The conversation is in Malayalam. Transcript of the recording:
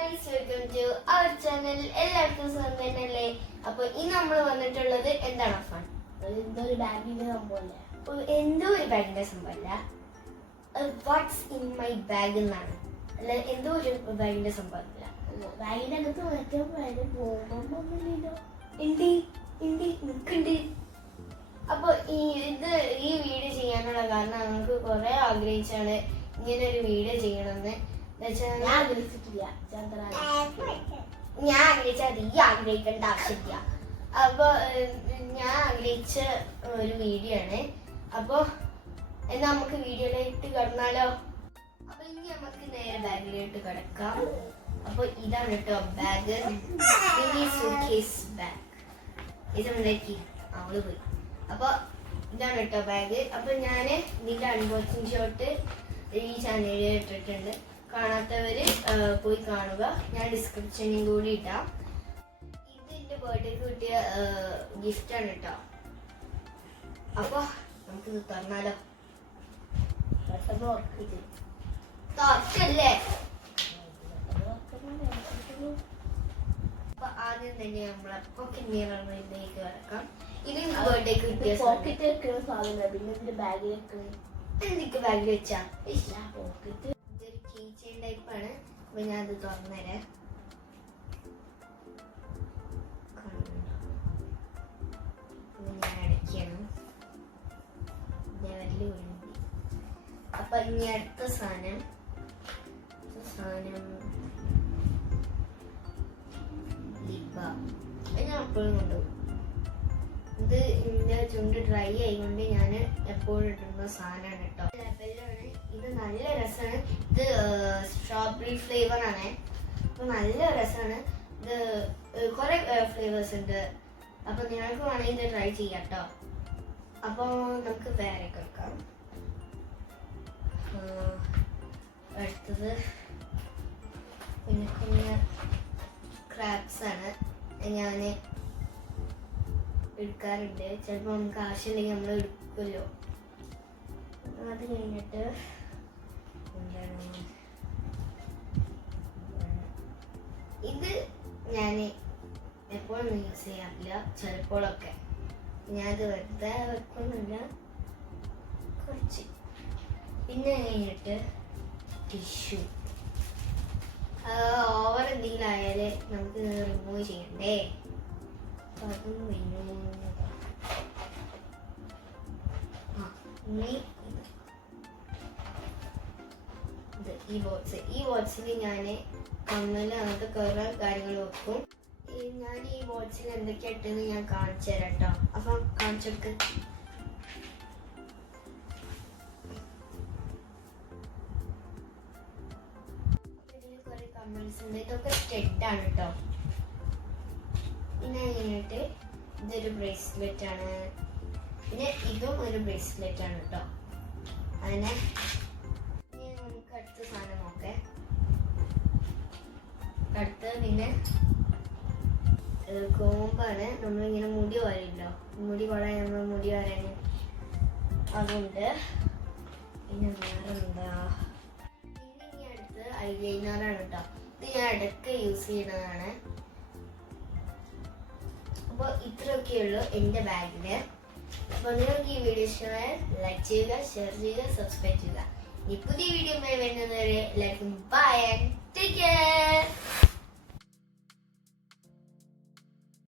Guys, welcome to our channel. എല്ലാവർക്കും സുഖം തന്നെയല്ലേ? അപ്പൊ ഇന്ന് നമ്മൾ വന്നിട്ടുള്ളത് എന്താണ് ഫൺ? എന്തോ ഒരു ബാഗിന്റെ സംഭവമല്ലേ? എന്തോ ഒരു ബാഗിന്റെ സംഭവമല്ല, വാട്ട്സ് ഇൻ മൈ ബാഗ് എന്നാണ്. അല്ല, എന്തോ ഒരു ബാഗിന്റെ സംഭവമല്ല. ബാഗിന്റെ അകത്ത് മറ്റേ ബാഗ് പോകുമ്പോഴല്ലോ നിൽക്കുന്നുണ്ട്. അപ്പൊ ഈ വീഡിയോ ചെയ്യാനുള്ള കാരണം നമുക്ക് കുറെ ആഗ്രഹിച്ചാണ് ഇങ്ങനെ ഒരു വീഡിയോ ചെയ്യണമെന്ന്. ഞാൻ ആഗ്രഹിച്ചിട്ടില്ല. ഞാൻ ആഗ്രഹിച്ചത് ഈ ആഗ്രഹിക്കേണ്ട ആവശ്യമില്ല. അപ്പൊ ഞാൻ ആഗ്രഹിച്ച ഒരു വീഡിയോ ആണ്. അപ്പൊ എന്നാ നമുക്ക് വീഡിയോയിലേക്ക് കടന്നാലോ? അപ്പൊ ഇനി നമുക്ക് നേരെ ബാഗിലോട്ട് കിടക്കാം. അപ്പൊ ഇതാണ് കേട്ടോ ബാഗ്, മിനി സൂട്ട്കേസ് ബാഗ്. ഇതുണ്ടാക്കി അവള് പോയി. അപ്പൊ ഇതാണ് കേട്ടോ ബാഗ്. അപ്പൊ ഞാന് ഇതിന്റെ അൺബോക്സിംഗ് ഷോട്ട് ഈ ചാനലിൽ ഇട്ടിട്ടുണ്ട്. കാണാത്തവര് പോയി കാണുക. ഞാൻ ഡിസ്ക്രിപ്ഷനിൽ കൂടി ഇടാം. ഇത് എന്റെ ബർത്ത്ഡേക്ക് കിട്ടിയ ഗിഫ്റ്റ് ആണ് കേട്ടോ. അപ്പൊ നമുക്കിത് തുറന്നാലോ? തുറക്കല്ലേ? അപ്പൊ ആദ്യം തന്നെ നമ്മളെ പോക്കറ്റ് മിററിലേക്ക് കിടക്കാം. ഇത് എനിക്ക് ബർത്ത്ഡേക്ക് കിട്ടിയ പോക്കറ്റ് വെക്കുന്ന സാധനം. പിന്നെ ഇതിന്റെ ബാഗിൽ വെക്കുന്നത് എനിക്ക് ബാഗിൽ വെച്ചാ ഇല്ല. പോക്കറ്റ് ഇതൊരു കീ ചെയിൻ ടൈപ്പാണ്. അപ്പൊ ഞാൻ അത് തുറന്നുതരാം. ഞാൻ അടയ്ക്കണം. അപ്പൊ ഇനി അടുത്ത സാധനം ലിപ. ഞാൻ എപ്പോഴും കൊണ്ടുപോകും. ഇത് എന്റെ ചുണ്ട് ഡ്രൈ ആയിക്കൊണ്ട് ഞാൻ എപ്പോഴും ഇടുന്ന സാധനമാണ് കേട്ടോ. ലെബലാണ്. ഇത് നല്ല രസമാണ്. ഇത് സ്ട്രോബെറി ഫ്ലേവർ ആണ്. അപ്പൊ നല്ല രസമാണ്. ഇത് കുറെ ഫ്ലേവേഴ്സ് ഉണ്ട്. അപ്പൊ നിങ്ങൾക്ക് വേണമെങ്കിൽ ഇത് ട്രൈ ചെയ്യാം കേട്ടോ. അപ്പൊ നമുക്ക് വേറെ കൊടുക്കാം. അടുത്തത് പിന്നെ ക്രാബ്സ് ആണ്. ഞാൻ എടുക്കാറുണ്ട്. ചിലപ്പോൾ നമുക്ക് ആവശ്യമുണ്ടെങ്കിൽ നമ്മൾ എടുക്കുമല്ലോ. അത് കഴിഞ്ഞിട്ട് എന്താണ് ഇത് ഞാൻ എപ്പോഴും യൂസ് ചെയ്യാറില്ല. ചിലപ്പോഴൊക്കെ ഞാനത് വെറുതെ വെക്കുന്നില്ല കുറച്ച്. പിന്നെ കഴിഞ്ഞിട്ട് ടിഷ്യൂ. ഓവർ എന്തെങ്കിലും ആയാൽ നമുക്ക് റിമൂവ് ചെയ്യണ്ടേ? അതും ഈ ബോക്സിൽ ഞാൻ കമ്മല് അങ്ങനത്തെ കുറെ കാര്യങ്ങൾ വെക്കും. ഞാൻ ഈ ബോക്സിൽ എന്തൊക്കെയാ ഇട്ടെന്ന് ഞാൻ കാണിച്ചു തരാം കേട്ടോ. അപ്പൊ കാണിച്ചെടുക്ക്. ഇതിൽ കുറെ കമ്മൽസ് ഉണ്ട്. ഇതൊക്കെ സ്റ്റെഡാണ് കേട്ടോ. പിന്നെ കഴിഞ്ഞിട്ട് ഇതൊരു ബ്രേസ്ലെറ്റ് ആണ്. പിന്നെ ഇതും ഒരു ബ്രേസ്ലെറ്റ് ആണ് കേട്ടോ. അങ്ങനെ നമുക്ക് അടുത്ത സാധനം നോക്കേ. അടുത്ത പിന്നെ കോമ്പാണ്. നമ്മളിങ്ങനെ മുടി വരല്ലോ, മുടി കൊള്ളാൻ നമ്മൾ മുടി വരാൻ അതുണ്ട്. പിന്നെ വേറെന്താ, ഇനി അടുത്ത് ഐലൈനറാണ് കേട്ടോ. ഇത് ഞാൻ ഇടയ്ക്ക് യൂസ് ചെയ്യുന്നതാണ്. അപ്പോൾ ഇത്രയൊക്കെയുള്ളൂ എൻ്റെ ബാഗില്. അപ്പോൾ നിങ്ങൾക്ക് ഈ വീഡിയോ ഇഷ്ടമായാൽ ലൈക്ക് ചെയ്യുക, ഷെയർ ചെയ്യുക, സബ്സ്ക്രൈബ് ചെയ്യുക. ഈ പുതിയ വീഡിയോ വരുന്നതുവരെ എല്ലാവർക്കും ബൈ ആൻഡ് ടേക്ക് കെയർ.